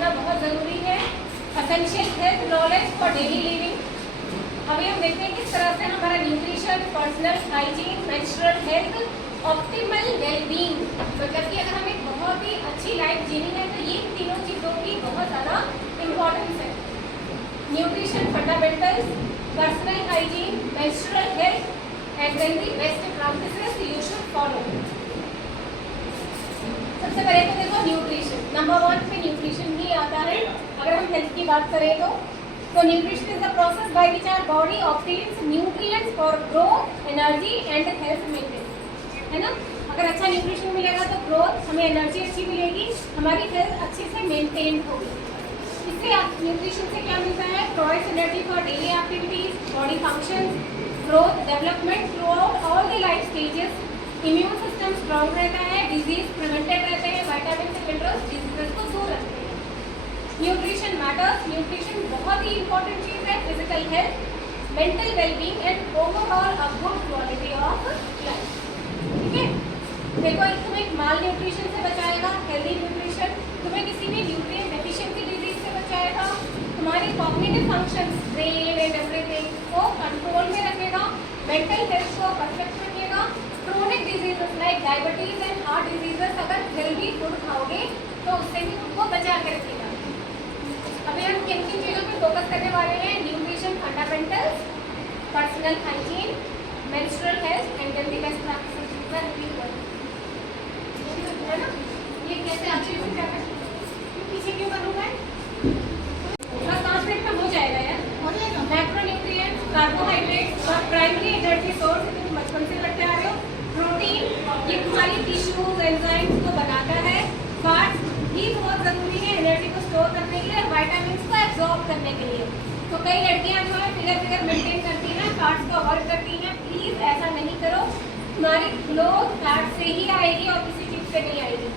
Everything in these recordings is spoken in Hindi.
जानना बहुत ज़रूरी है। Essential health knowledge for daily living. अभी हम देखते हैं किस तरह से हमारा nutrition, personal hygiene, menstrual health, optimal wellbeing, मतलब कि अगर हमें बहुत ही अच्छी लाइफ जीनी है तो ये तीनों चीज़ों की बहुत ज़्यादा इम्पोर्टेंस है। Nutrition fundamentals, personal hygiene, menstrual health and then the best practices you should follow. सबसे पहले तो देखो न्यूट्रिशन, नंबर 1 पे न्यूट्रिशन ही आता है। अगर हम हेल्थ की बात करें तो nutrition is the process by which our body obtains nutrients for growth, energy and health maintain, है ना। अगर अच्छा न्यूट्रिशन मिलेगा तो ग्रोथ, हमें एनर्जी अच्छी मिलेगी, हमारी हेल्थ अच्छे से मेंटेन होगी। इससे न्यूट्रिशन से क्या मिलता है? Provides energy for daily activities, body functions, growth, development through out all the life stages. Immune system strong रहता है, डिजीज प्रिवेंटेड रहते हैं, विटामिन से मिनरल्स डिजीजेस को दूर रखते हैं। न्यूट्रिशन मैटर्स, न्यूट्रिशन बहुत ही इंपॉर्टेंट चीज़ है। Physical health, mental wellbeing and overall a good quality of life. ठीक है, देखो तुम्हें माल न्यूट्रिशन से बचाएगा, हेल्दी न्यूट्रिशन तुम्हें किसी भी न्यूट्रिएंट डेफिशिएंसी डिजीज से बचाएगा, तुम्हारी cognitive functions, brain and everything को कंट्रोल में रखेगा, मेंटल हेल्थ को परफेक्ट रखेगा। Chronic diseases like diabetes and heart diseases अगर हेल्दी फूड खाओगे तो उससे भी तुमको बचा कर रखेगा। अभी हम किन किन चीज़ों पर फोकस करने वाले हैं? Nutrition fundamentals, personal hygiene, menstrual health and then the best practices पर रिव्यू करेंगे, है ना। ये कैसे आप चीज़ों क्या करें, पीछे क्यों करूँगा? बस 5 मिनट में हो जाएगा यार, हो जाएगा। मैक्रोन्यूट्रिएंट्स, कार्बोहाइड्रेट्स और प्राइमरी एनर्जी सोर्स तुम बचपन से करते आ रहे हो। प्रोटीन, ये तुम्हारी टिश्यूज, एंजाइम्स को बनाता है। फैट्स भी बहुत ज़रूरी है एनर्जी को स्टोर करने के लिए, विटामिन्स को एब्जॉर्ब करने के लिए। तो कई लड़कियां जो है फिगर मेंटेन करती हैं, फैट्स को अवॉइड करती हैं। प्लीज़ ऐसा नहीं करो, तुम्हारी ग्रोथ फैट से ही आएगी और किसी चीज़ से नहीं आएगी।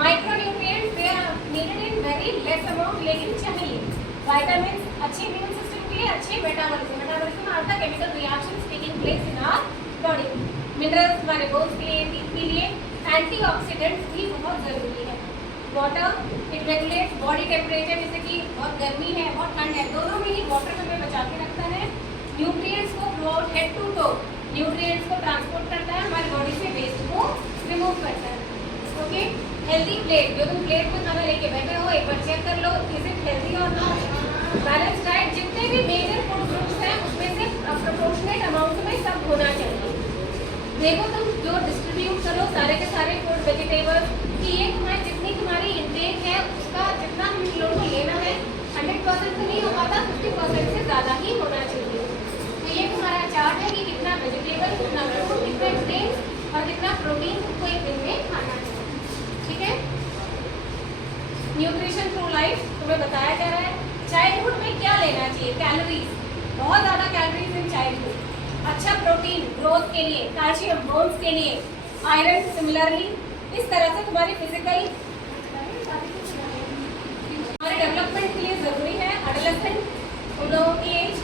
Micronutrients they are needed in very less amount, लेकिन चाहिए। विटामिन्स अच्छे इम्यून सिस्टम के लिए, अच्छे metabolism are the chemical reactions taking place in our body. Minerals हमारे बोन्स के लिए, टीथ के लिए। एंटीऑक्सीडेंट्स भी बहुत ज़रूरी है। Water, it regulates body temperature, जैसे कि बहुत गर्मी है, बहुत ठंड है, दोनों में ही वाटर हमें बचा के रखता है। न्यूट्रिएंट्स को throughout head to toe, nutrients को ट्रांसपोर्ट करता है, हमारी बॉडी से वेस्ट को रिमूव करता है। ओके, हेल्दी प्लेट, जो तुम प्लेट में खाना लेके बैठे हो एक बार चेक कर लो, इज इट हेल्दी और नॉट। बैलेंस डाइट, जितने भी मेजर फूड ग्रुप्स हैं उसमें से प्रोपोर्शनेट अमाउंट में सब होना चाहिए। देखो तुम जो डिस्ट्रीब्यूट करो सारे के सारे फूड, वेजिटेबल्स कि ये तुम्हारी जितनी तुम्हारी इंटेक है उसका जितना हम लोगों को लेना है 100% तो नहीं हो पाता, 50% से ज़्यादा ही होना चाहिए। तो ये तुम्हारा चार्ट है कि कितना वेजिटेबल, कितना फ्रूट, कितना ग्रेन्स और कितना प्रोटीन तुमको एक दिन में खाना चाहिए। ठीक है, न्यूट्रिशन थ्रू लाइफ तुम्हें बताया जा रहा है। चाइल्डहुड में क्या लेना चाहिए? कैलोरीज, बहुत ज़्यादा कैलोरीज इन चाइल्डहुड। अच्छा प्रोटीन ग्रोथ के लिए, कैल्शियम बोन्स के लिए, आयरन सिमिलरली। इस तरह से तुम्हारी फिजिकल हमारे डेवलपमेंट के लिए ज़रूरी है। एडोलेसेंट, तुम लोगों की एज,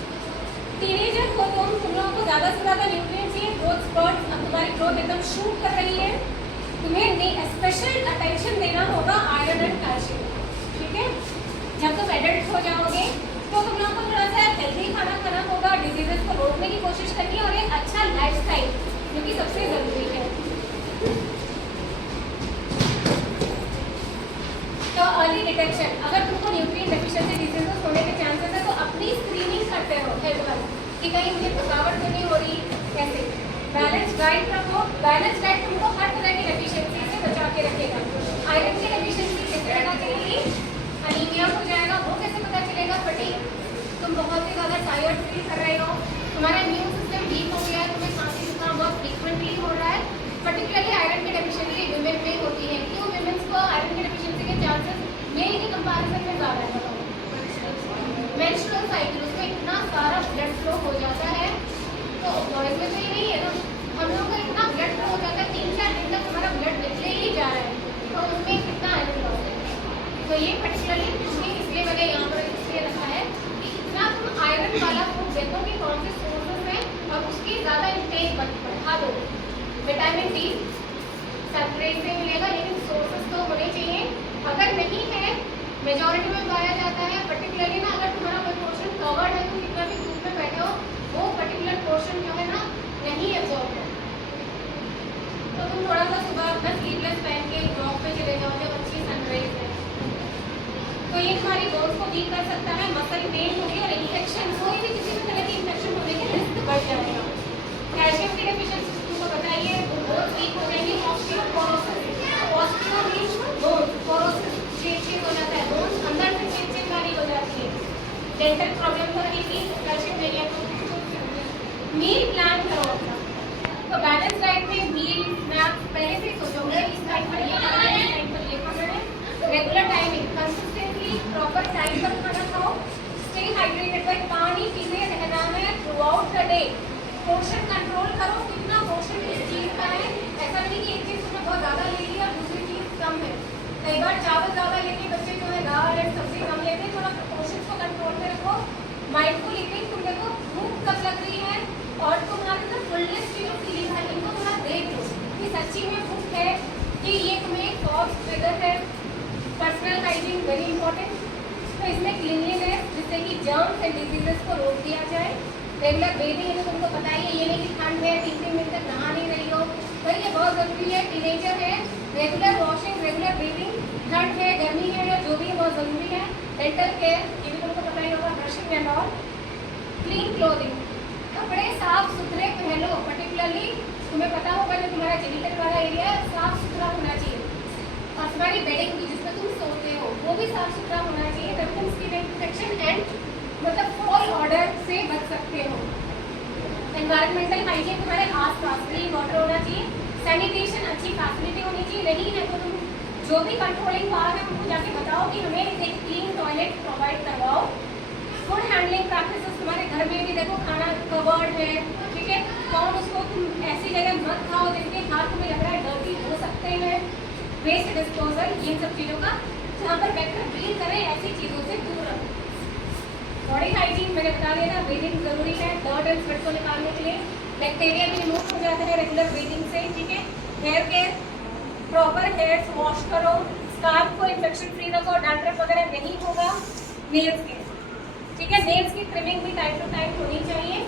टीनेजर को तुम लोगों को ज़्यादा से ज़्यादा न्यूट्रिएंट्स चाहिए। ग्रोथ स्पर्ट, अब तुम्हारी ग्रोथ एकदम शूट कर रही है, तुम्हें स्पेशल अटेंशन देना होगा आयरन एंड कैल्शियम। ठीक है, जब तुम एडल्ट हो जाओगे तो तुम लोगों को थोड़ा सा हेल्दी खाना खाना होगा, डिजीजेस को रोकने की कोशिश करनी है और एक अच्छा लाइफस्टाइल जो कि सबसे ज़रूरी है। तो अर्ली डिटेक्शन, अगर तुमको न्यूट्रिएंट डेफिशिएंसी डिजीजेस होने के चांसेस है तो अपनी स्क्रीनिंग करते रहो हेल्थ वाइज कि कहीं मुझे थकावट तो नहीं हो रही। कैसे? बैलेंस डाइट रखो। बैलेंस डाइट तुमको हर तरह की डेफिशिएंसी से बचा के रखेगा। आयरन की डेफिशिएंसी कैसे पता चलेगी? अनीमिया हो जाएगा, वो कैसे पता चलेगा? फटीग, तुम बहुत ही ज़्यादा टायर्ड फील कर रहे हो, तुम्हारा इम्यून सिस्टम वीक हो गया है, तुम्हें खांसी जुकाम बहुत फ्रीक्वेंटली हो रहा है। पर्टिकुलरली आयरन की डेफिशिएंसी वुमेन में होती है। क्यों वुमेन्स को आयरन की डेफिशिएंसी के चांसेस मेल के कंपैरिजन में ज़्यादा है? मेंस्ट्रुअल साइकिल, उसमें इतना सारा ब्लड फ्लो हो जाता है, तो बॉयज़ में तो ये नहीं है ना। हम लोगों का इतना ब्लड फ्लो हो जाता है 3-4 दिन तक हमारा ब्लड सकता है, मसल पेन होगी और इन्फेक्शन, कोई भी किसी भी तरह की इन्फेक्शन होने के रिस्क बढ़ जाएगा। कैल्शियम की डेफिशिएंसी तुमको बताइए, बोन्स वीक हो जाएंगी, ऑस्टियोपोरोसिस, ऑस्टियो मींस बोन, पोरोसिस छेद हो जाता है, बोन्स अंदर से चिपचिप वाली हो जाती है, डेंटल प्रॉब्लम हो रही थी, कैल्शियम नहीं है तो मील प्लान करो अपना। तो बैलेंस डाइट में मील मैं आप पहले से सोचोगे, इस टाइम पर ये खाना है, इस टाइम पर ये खाना है, regular timing, consistently proper time पर खाना खाओ, स्टे हाइड्रेटेड, भाई पानी पीते रहना है through out the day, portion control करो, कितना पोर्शन किस चीज़ का है, ऐसा नहीं कि एक चीज़ तुमने बहुत ज़्यादा ले लिया दूसरी चीज़ कम है। कई बार चावल ज़्यादा लेके बच्चे जो है दाल एंड सब्जी कम लेते हैं, थोड़ा पोर्शन को कंट्रोल में रखो, माइंडफुल ईटिंग, तुम देखो भूख कब लग रही है और तुम्हारे अंदर फुलनेस फीलिंग है, इनको थोड़ा देख लो कि सच्ची में भूख है कि ये तुम्हें कॉज ट्रिगर है। पर्सनल हाइजीन वेरी इंपॉर्टेंट, तो इसमें क्लीनलीनेस जिससे कि जर्म्स एंड डिजीजेस को रोक दिया जाए। रेगुलर बेबिंग है तो तुमको पता ही है, ये नहीं कि ठंड है 3-3 मिनट तक नहा नहीं रही हो, भाई ये बहुत ज़रूरी है। टीनेजर है, रेगुलर वॉशिंग, रेगुलर बेबिंग, ठंड है गर्मी है या जो भी है बहुत ज़रूरी है। डेंटल केयर ये भी तुमको पता ही होगा, brushing and all. Clean clothing, कपड़े साफ सुथरे पहनो, पर्टिकुलरली तुम्हें पता होगा जो तुम्हारा जेनिटल वाला एरिया है साफ सुथरा होना चाहिए, और तुम्हारी बेडिंग भी जिसमें तुम सोते हो वो भी साफ सुथरा होना चाहिए, तब तुम स्किन इन्फेक्शन एंड मतलब फॉल ऑर्डर से बच सकते हो। एनवायरमेंटल हाइजीन तुम्हारे आसपास क्लीन वाटर होना चाहिए, सैनिटेशन अच्छी फैसिलिटी होनी चाहिए, नहीं है तो तुम जो भी कंट्रोलिंग पावर है उनको जाके बताओ कि हमें एक क्लीन टॉयलेट प्रोवाइड करवाओ। फूड हैंडलिंग प्रैक्टिसेस तुम्हारे घर में भी देखो, खाना कवर्ड है, ठीक है, कौन उसको तुम ऐसी जगह मत खाओ जिनके हाथ तुम्हें लग रहा है डर्टी हो सकते हैं। वेस्ट डिस्पोजल, ये सब चीज़ों का जहाँ पर बैक्टीरिया ब्रीड करें ऐसी चीज़ों से दूर रखो। बॉडी हाइजीन मैंने बता दिया था, ब्रीदिंग जरूरी है डर्ट एंड स्वेट को निकालने के लिए, बैक्टीरिया भी रिमूव हो जाता है रेगुलर ब्रीदिंग से, ठीक है। Hair care, proper hairs wash करो, स्कार्फ को इन्फेक्शन फ्री रखो, डैंड्रफ वगैरह नहीं होगा। नेल्स केयर, ठीक है, नेल्स की ट्रिमिंग भी टाइम टू टाइम होनी चाहिए।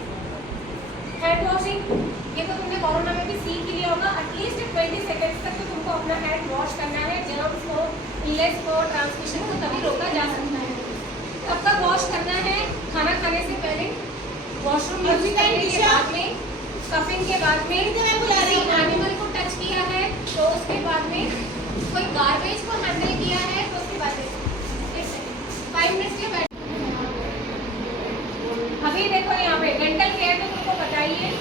हैंड वॉशिंग, ये तो तुमने कोरोना में भी सीख लिया होगा, एटलीस्ट 20 सेकेंड्स तक तो तुमको अपना हैंड वॉश करना है, जर्म्स को, इलनेस को, ट्रांसमिशन को तभी रोका जा सकता है। कब तक वॉश करना है? खाना खाने से पहले, वॉशरूम यूज करने के बाद में, स्टफिंग के बाद में, किसी एनिमल को टच किया है तो उसके बाद में, कोई गार्बेज को हैंडल किया है तो उसके बाद में 5 मिनट्स के बाद। अभी देखो यहाँ पे डेंटल केयर तो तुमको बताइए,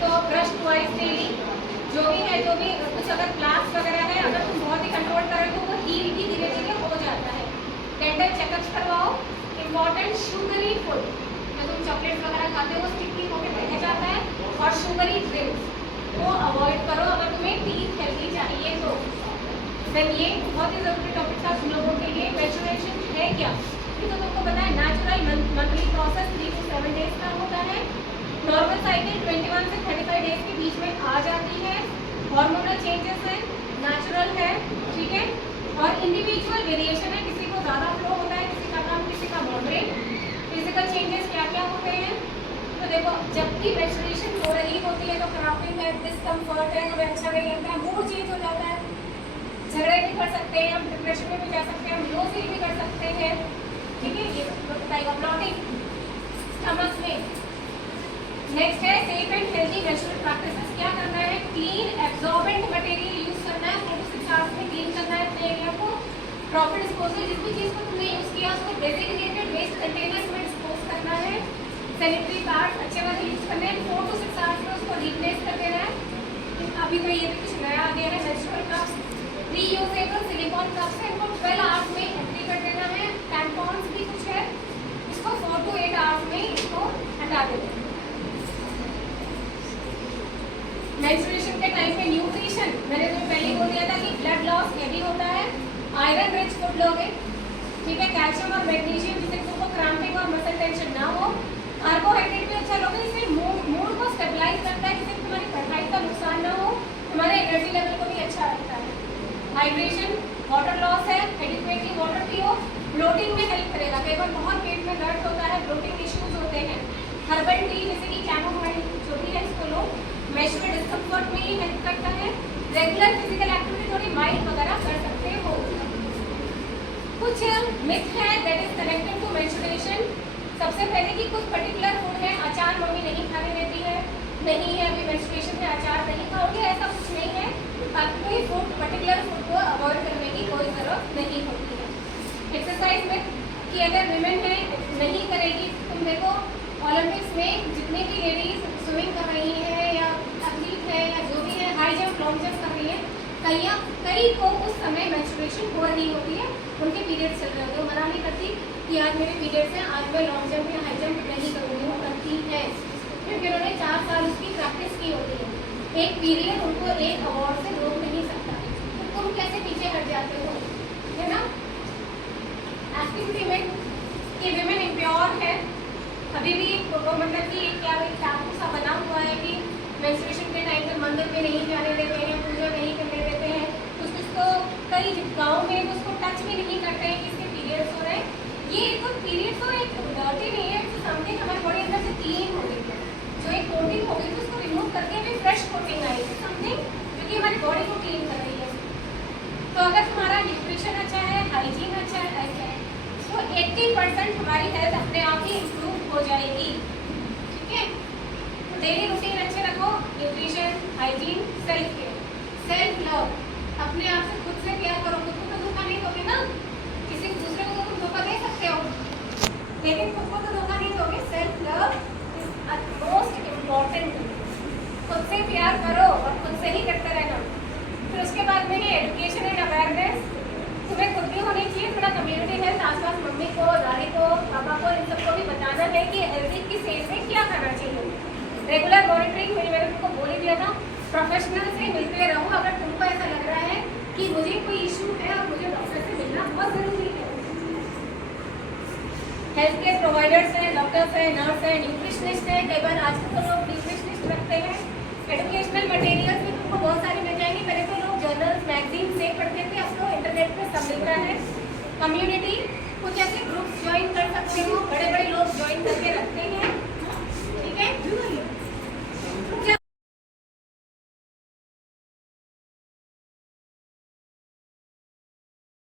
तो ब्रश ट्वाइस डेली, जो भी कुछ अगर क्लास वगैरह है, अगर तुम बहुत ही कंट्रोल करो तो वो हील भी धीरे धीरे हो जाता है। डेंटल चेकअप्स करवाओ। इम्पॉर्टेंट शुगरी फूड, जो तुम चॉकलेट वगैरह खाते हो वो स्टिकी होकर बैठ जाता है, और शुगरी ड्रिंक्स वो अवॉइड करो अगर तुम्हें टीथ हेल्दी चाहिए तो। फिर ये बहुत ही ज़रूरी टॉपिक था तुम लोगों के लिए, मेंस्ट्रुएशन है क्या, ये तो तुमको पता है, natural monthly process 3 to 7 days का होता है। नॉर्मल साइकिल 21 से 35 डेज के बीच में आ जाती है। हार्मोनल चेंजेस है, नेचुरल है, ठीक है, और इंडिविजुअल वेरिएशन है, किसी को ज़्यादा फ्लो होता है, किसी का कम, किसी का मॉडरेट। फिजिकल चेंजेस क्या क्या होते हैं, तो देखो जब भी मेंस्ट्रुएशन हो रही होती है तो क्रैम्पिंग है, डिस्कम्फर्ट है, हमें अच्छा नहीं लगता है, मूड चेंज हो जाता है, झगड़े भी कर सकते हैं, हम डिप्रेशन में भी जा सकते हैं, हम लो फील भी कर सकते हैं, ठीक है, ये बताइएगा। ब्लॉटिंग स्टमक में। नेक्स्ट है safe and healthy menstrual practices, क्या करना है, क्लीन एब्जॉर्बेंट मटेरियल यूज करना है, 4 to 6 आवर्स में क्लीन करना है अपने एरिया को। प्रॉपर डिस्पोजल, जिस भी चीज़ को तुमने यूज़ किया उसको डेजिग्नेटेड वेस्ट कंटेनर्स में डिस्पोज करना है। सैनिटरी पैड अच्छे वाले यूज़ करने हैं, 4 to 6 आवर्स में उसको रिप्लेस कर देना है। अभी तो ये भी कुछ नया आ गया है, menstrual cups, reusable silicon cups है, इनको 12 आवर्स में एम्प्टी कर देना है। टैम्पॉन्स भी कुछ है, इसको 4 to 8 आवर्स में इसको हटा देना है। मेंस्ट्रुएशन के टाइम पे न्यूट्रिशन, मैंने तुम्हें पहले बोल दिया था कि ब्लड लॉस हेवी होता है, आयरन रिच फूड लोगे, ठीक है, कैल्शियम और मैग्नीशियम जिससे तुमको क्रैम्पिंग और मसल टेंशन ना हो। कार्बोहाइड्रेट भी अच्छा लोगे, इससे मूड को स्टेबलाइज करता है, जिससे तुम्हारी पढ़ाई का नुकसान ना हो, तुम्हारे एनर्जी लेवल को भी अच्छा रखता है। हाइड्रेशन, वाटर लॉस है, एडिक्वेटली वाटर पियो, ब्लोटिंग में हेल्प करेगा, कई बार बहुत पेट में दर्द होता है, ब्लोटिंग इश्यूज होते हैं, हर्बल टी जैसे कि कैमोमाइल जो भी है इसको लो, मेंस्ट्रुअल डिस्कम्फर्ट में ही हेल्प करता है। रेगुलर फिजिकल एक्टिविटी थोड़ी माइंड वगैरह कर सकते हो। कुछ मिथ है that is connected to menstruation सबसे पहले कि कुछ पर्टिकुलर फूड है, अचार मम्मी नहीं खाने देती है, नहीं है अभी मेंस्ट्रुएशन में अचार नहीं खाओगे, ऐसा कुछ नहीं है। अब कोई फूड पर्टिकुलर फूड को अवॉइड करने की कोई ज़रूरत नहीं होती है। एक्सरसाइज में कि अगर विमेन है नहीं करेगी, तुम देखो ओलंपिक्स में जितनी भी लेडीज स्विमिंग कर रही है या एथलीट है या जो भी है, हाई जंप लॉन्ग जंप कर रही है, कई को उस समय मेंस्ट्रुएशन हो रही होती है, उनके पीरियड्स चल रहे होते हैं, वो मना नहीं करती कि आज मेरे पीरियड्स हैं, आज मैं लॉन्ग जंप या हाई जंप नहीं करूँगी, वो करती है क्योंकि उन्होंने 4 साल उसकी प्रैक्टिस की होती है। एक पीरियड उनको एक अवार्ड से रोक नहीं सकता, तो तुम कैसे पीछे हट जाते हो, है ना। एक्टिविटी में कि विमेन इम्प्योर है, अभी भी वो मतलब कि क्या टापू सा बना हुआ है कि मेंस्ट्रुएशन के टाइम पर मंदिर में नहीं जाने देते हैं, पूजा नहीं करने देते हैं, कुछ तो कई गाँव में उसको टच भी नहीं करते हैं कि इसके पीरियड्स हो रहे हैं। ये तो पीरियड तो एक डर्टी नहीं है, इट्स समथिंग हमारे बॉडी अंदर से क्लीन हो गई है, जो एक कोटिंग हो गई थी उसको रिमूव करके भी फ्रेश कोटिंग आएगी, समथिंग जो कि हमारी बॉडी को क्लीन कर रही है। तो अगर तुम्हारा न्यूट्रिशन अच्छा है, हाइजीन अच्छा है, तो 80% हमारी हेल्थ अपने आप ही इम्प्रूव हो जाएगी, ठीक है। तो डेली रूटीन अच्छे रखो, nutrition, hygiene, self care, self love, अपने आप से खुद से प्यार करो, खुद को तो धोखा नहीं दोगे ना, किसी दूसरे को तो तुम धोखा दे सकते हो, लेकिन खुद को तो धोखा नहीं दोगे। Self love is most important, खुद से प्यार करो और खुद से ही करते रहना। फिर उसके बाद में ये एजुकेशन एंड अवेयरनेस तुम्हें खुद भी होनी चाहिए, थोड़ा कम्युनिटी हेल्थ आसपास मम्मी को, दादी को, पापा को, इन सबको भी बताना है कि हेल्दी की सेज में क्या करना चाहिए। रेगुलर मॉनिटरिंग मैंने तुमको बोल ही दिया था, प्रोफेशनल से मिलते रहो अगर तुमको ऐसा लग रहा है कि मुझे कोई इशू है और मुझे डॉक्टर से मिलना बहुत ज़रूरी है। हेल्थ केयर प्रोवाइडर्स हैं, डॉक्टर्स हैं, नर्स हैं, न्यूट्रिशनिस्ट हैं, कई बार आजकल तो लोग न्यूट्रिशनिस्ट रखते हैं। एजुकेशनल मटेरियल्स भी तुमको बहुत सारी मिल जाएंगी, पहले तो लोग जर्नल्स मैगजीन से पढ़ते थे, अब तो इंटरनेट पे सब मिलता है। कम्युनिटी कुछ ऐसे ग्रुप्स ज्वाइन कर सकते हो, बड़े बड़े लोग ज्वाइन करके रखते हैं, ठीक है।